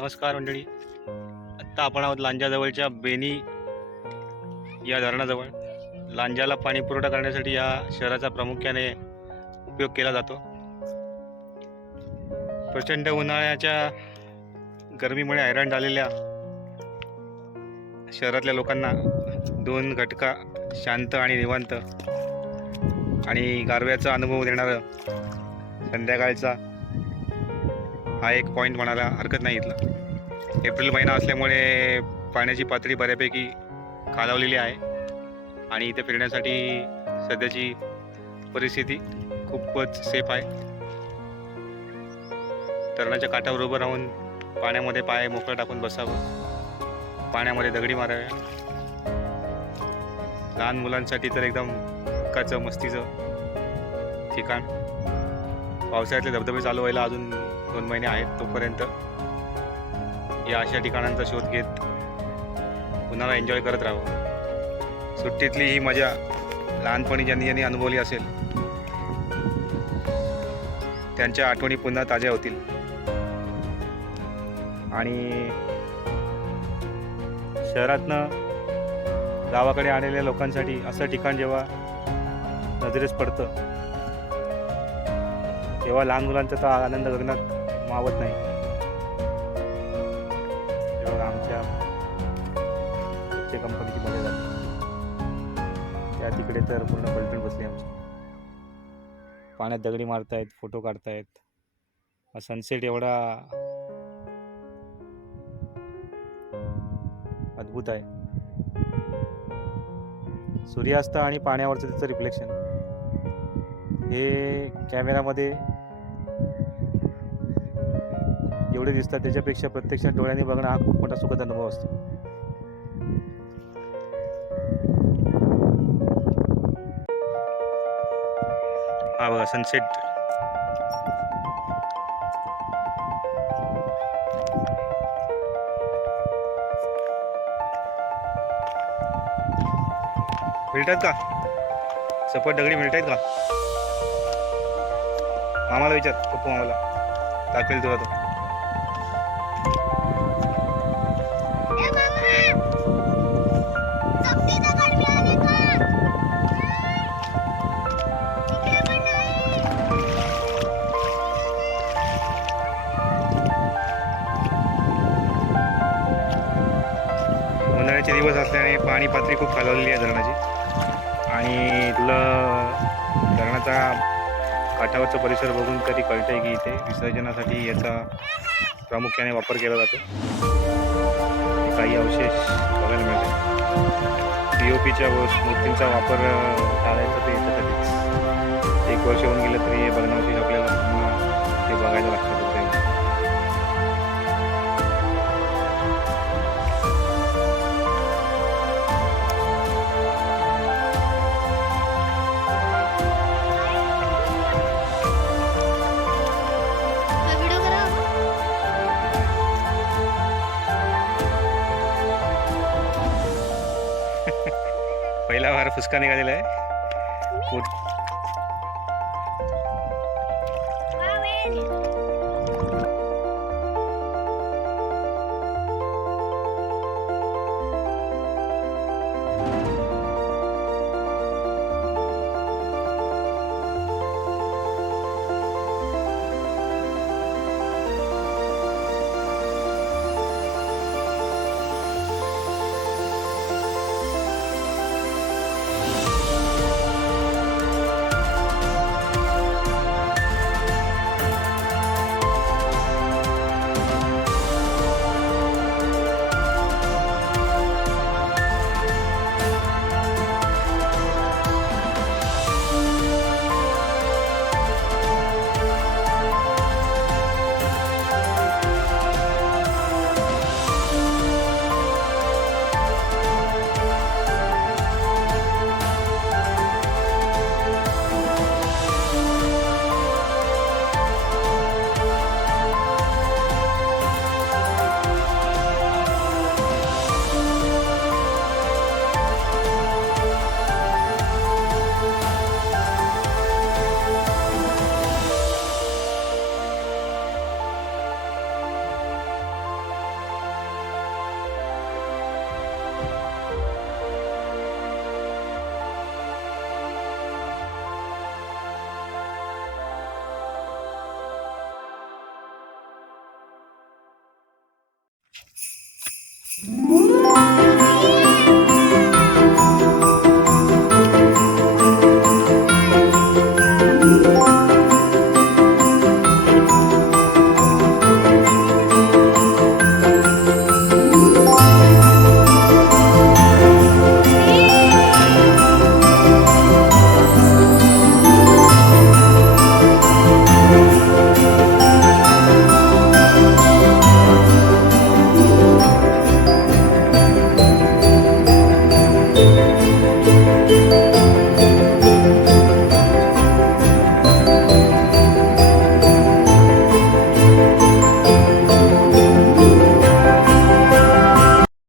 नमस्कार मंडळी. आत्ता आपण आहोत लांजाजवळच्या बेनी या धरणाजवळ. लांजाला पाणी पुरवठा करण्यासाठी या शहराचा प्रामुख्याने उपयोग केला जातो. प्रचंड उन्हाळ्याच्या गरमीमुळे हैराण झालेल्या शहरातल्या लोकांना दोन घटका शांत आणि निवांत आणि गारव्याचा अनुभव देणारं संध्याकाळचा हा एक पॉईंट म्हणायला हरकत नाही इथला. एप्रिल महिना असल्यामुळे पाण्याची पातळी बऱ्यापैकी खालावलेली आहे. आणि इथे फिरण्यासाठी सध्याची परिस्थिती खूपच सेफ आहे. तरणाच्या काठावर उभं राहून पाण्यामध्ये पाय मोकळा टाकून बसावं. पाण्यामध्ये दगडी माराव्या. लहान मुलांसाठी तर एकदम हक्काचं मस्तीचं ठिकाण. पावसाळ्यातले धबधबे चालू व्हायला अजून दोन महिने आहेत तोपर्यंत. या अशा ठिकाणांचा शोध घेत पुन्हा एन्जॉय करत राहावं. सुट्टीतली ही मजा लहानपणी ज्यांनी ज्यांनी अनुभवली असेल त्यांच्या आठवणी पुन्हा ताज्या होतील. आणि शहरातनं गावाकडे आलेल्या लोकांसाठी असं ठिकाण जेव्हा नजरेस पडतं तेव्हा लहान मुलांचा तर आनंद गगनात मावत नाही. तेव्हा आमच्या कंपनीची मध्ये झाली त्या तिकडे तर पूर्ण पलटून बसली आमची. पाण्यात दगडी मारतायत फोटो काढतायत. सनसेट एवढा अद्भुत आहे. सूर्यास्त आणि पाण्यावरचं त्याचं रिफ्लेक्शन हे कॅमेरामध्ये जेवढे दिसतात त्याच्यापेक्षा प्रत्यक्षात डोळ्याने बघणं हा खूप मोठा सुखद अनुभव असतो. हा बघा सनसेट मिळतात का? सपट दगडी मिळत का? मामाला विचार पप्पू मामाला. दाखवेल तुला तो. असल्याने पाणी पातळी खूप खालवलेली आहे धरणाची. आणि इथलं धरणाचा काठावरचा परिसर बघून तरी कळतंय की इथे विसर्जनासाठी याचा प्रामुख्याने वापर केला जातो. काही अवशेष बघायला मिळते पी ओ पीच्या मूर्तींचा वापर टाळायचा ते याच्यासाठीच एक वर्ष होऊन गेलं तरी हे बघण्याविषयी आपल्याला पहिला वार फुसका निघालेला आहे. mm